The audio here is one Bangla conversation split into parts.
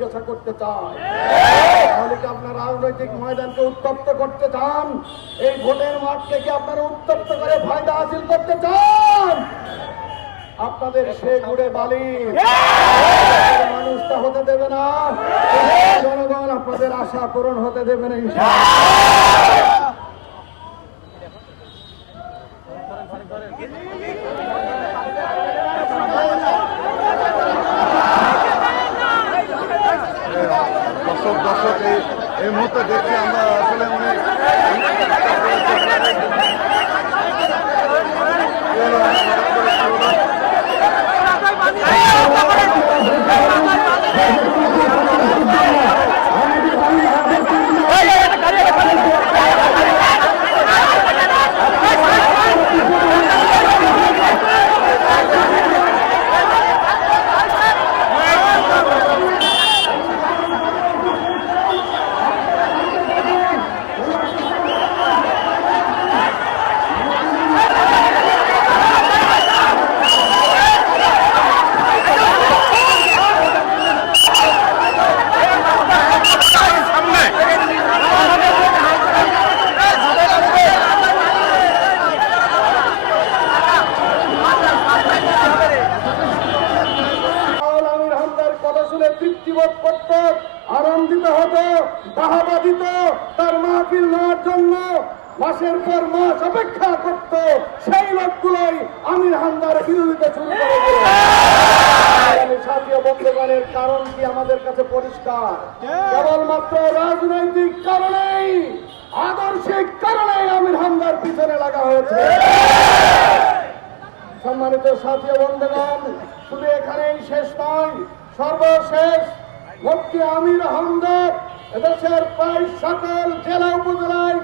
জিজ্ঞাসা করতে চাই, তাহলে কি আপনার রাজনৈতিক ময়দানকে উত্তপ্ত করতে চান? এই ভোটের মাঠকে কি আপনারা উত্তপ্ত করে ফায়দা হাসিল করতে চান? আপনাদের সে গুড়ে বালি মানুষটা হতে দেবে না, জনগণ আপনাদের আশা পূরণ হতে দেবে না ইনশাআল্লাহ। দর্শক এই মুহূর্তে দেখছি আমরা আসলে তৃপ্তিবোধ করত, আনন্দিত হতো, বাহাবা দিত, তার মাহফিল নেওয়ার জন্য মাসের পর মাস অপেক্ষা করত, সেই লোকগুলোই আমির হামদার বিরোধিতা শুরু করে দিল। সাথী বন্ধুগণের কারণ কি আমাদের কাছে পরিষ্কার, কেবলমাত্র রাজনৈতিক কারণেই, আদর্শিক কারণেই আমির হামদার পিছনে লাগা হয়েছে। সম্মানিত সাথী বন্ধুগণ, শুধু এখানেই শেষ নয়, সর্বশেষ মুফতি আমির হামদার এদেশের প্রায় সকল জেলা উপজেলায়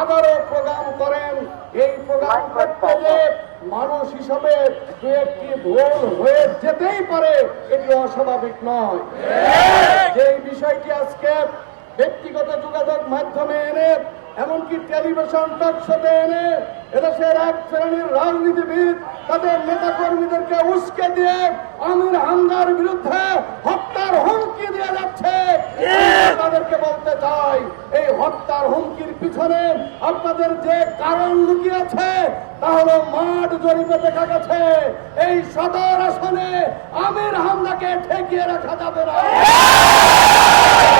আবারও প্রোগ্রাম করেন। এই প্রোগ্রাম করতে যে মানুষ হিসাবে দু একটি ভুল হয়ে যেতেই পারে, এটি অস্বাভাবিক নয়। যে বিষয়টি আজকে ব্যক্তিগত যোগাযোগ মাধ্যমে এনে, এমনকি টেলিভিশন টক শোতে এনে এদেশের এক শ্রেণীর রাজনীতিবিদ তাদের নেতা কর্মীদেরকে উস্কে দিয়ে আমির হামদার বিরুদ্ধে হত্যার হুমকি দিয়ে যাচ্ছে, তাদেরকে বলতে চাই, এই হত্যার হুমকির পিছনে আপনাদের যে কারণ লুকিয়ে আছে তা হলো মাঠ জরিপে দেখা গেছে এই সদর আসনে আমির হামদাকে ঠেকিয়ে রাখা যাবে না।